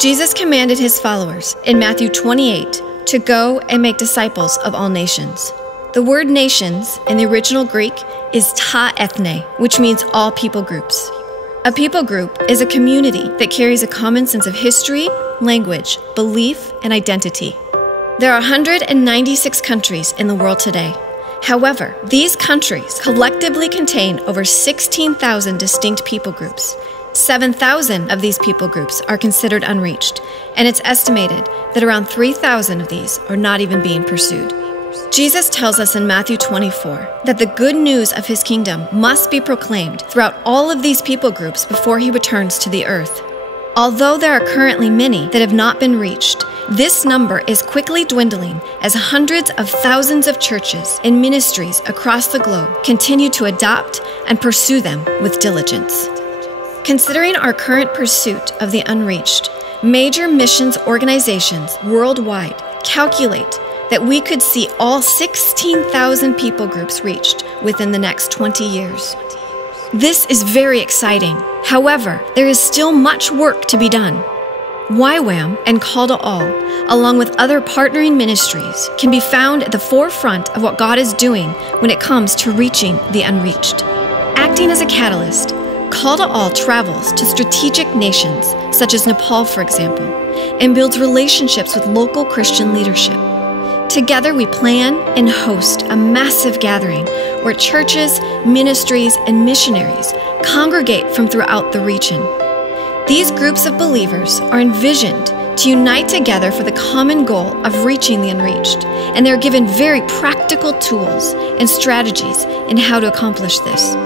Jesus commanded his followers in Matthew 28 to go and make disciples of all nations. The word nations in the original Greek is ta ethne, which means all people groups. A people group is a community that carries a common sense of history, language, belief, and identity. There are 196 countries in the world today. However, these countries collectively contain over 16,000 distinct people groups. 7,000 of these people groups are considered unreached, and it's estimated that around 3,000 of these are not even being pursued. Jesus tells us in Matthew 24 that the good news of his kingdom must be proclaimed throughout all of these people groups before he returns to the earth. Although there are currently many that have not been reached, this number is quickly dwindling as hundreds of thousands of churches and ministries across the globe continue to adopt and pursue them with diligence. Considering our current pursuit of the unreached, major missions organizations worldwide calculate that we could see all 16,000 people groups reached within the next 20 years. This is very exciting. However, there is still much work to be done. YWAM and Call to All, along with other partnering ministries, can be found at the forefront of what God is doing when it comes to reaching the unreached. Acting as a catalyst, Call to All travels to strategic nations, such as Nepal, for example, and builds relationships with local Christian leadership. Together, we plan and host a massive gathering where churches, ministries, and missionaries congregate from throughout the region. These groups of believers are envisioned to unite together for the common goal of reaching the unreached, and they're given very practical tools and strategies in how to accomplish this.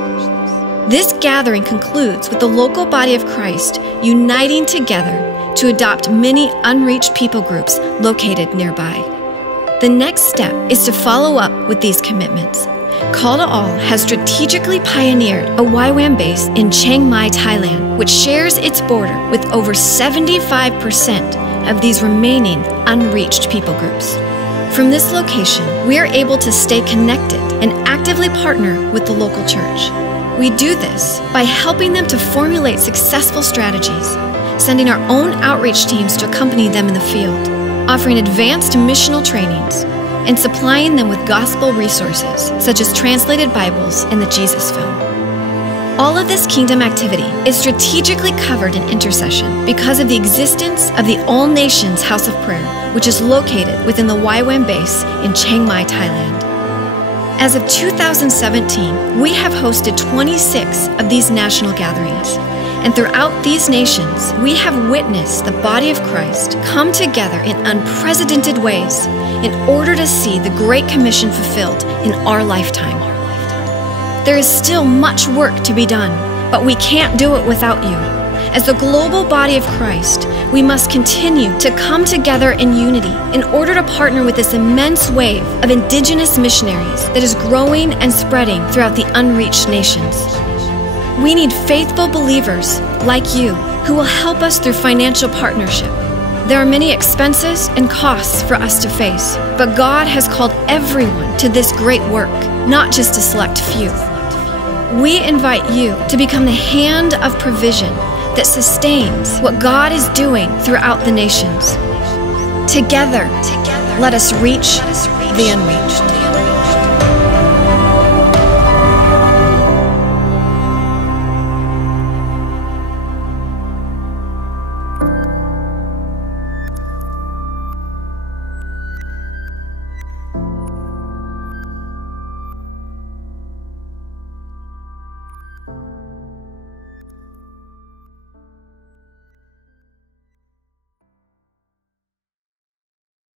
This gathering concludes with the local body of Christ uniting together to adopt many unreached people groups located nearby. The next step is to follow up with these commitments. Call to All has strategically pioneered a YWAM base in Chiang Mai, Thailand, which shares its border with over 75% of these remaining unreached people groups. From this location, we are able to stay connected and actively partner with the local church. We do this by helping them to formulate successful strategies, sending our own outreach teams to accompany them in the field, offering advanced missional trainings, and supplying them with gospel resources such as translated Bibles and the Jesus Film. All of this kingdom activity is strategically covered in intercession because of the existence of the All Nations House of Prayer, which is located within the YWAM base in Chiang Mai, Thailand. As of 2017, we have hosted 26 of these national gatherings. And throughout these nations, we have witnessed the body of Christ come together in unprecedented ways in order to see the Great Commission fulfilled in our lifetime. There is still much work to be done, but we can't do it without you. As the global body of Christ, we must continue to come together in unity in order to partner with this immense wave of indigenous missionaries that is growing and spreading throughout the unreached nations. We need faithful believers like you who will help us through financial partnership. There are many expenses and costs for us to face, but God has called everyone to this great work, not just a select few. We invite you to become the hand of provision that sustains what God is doing throughout the nations. Together, let us reach the unreached.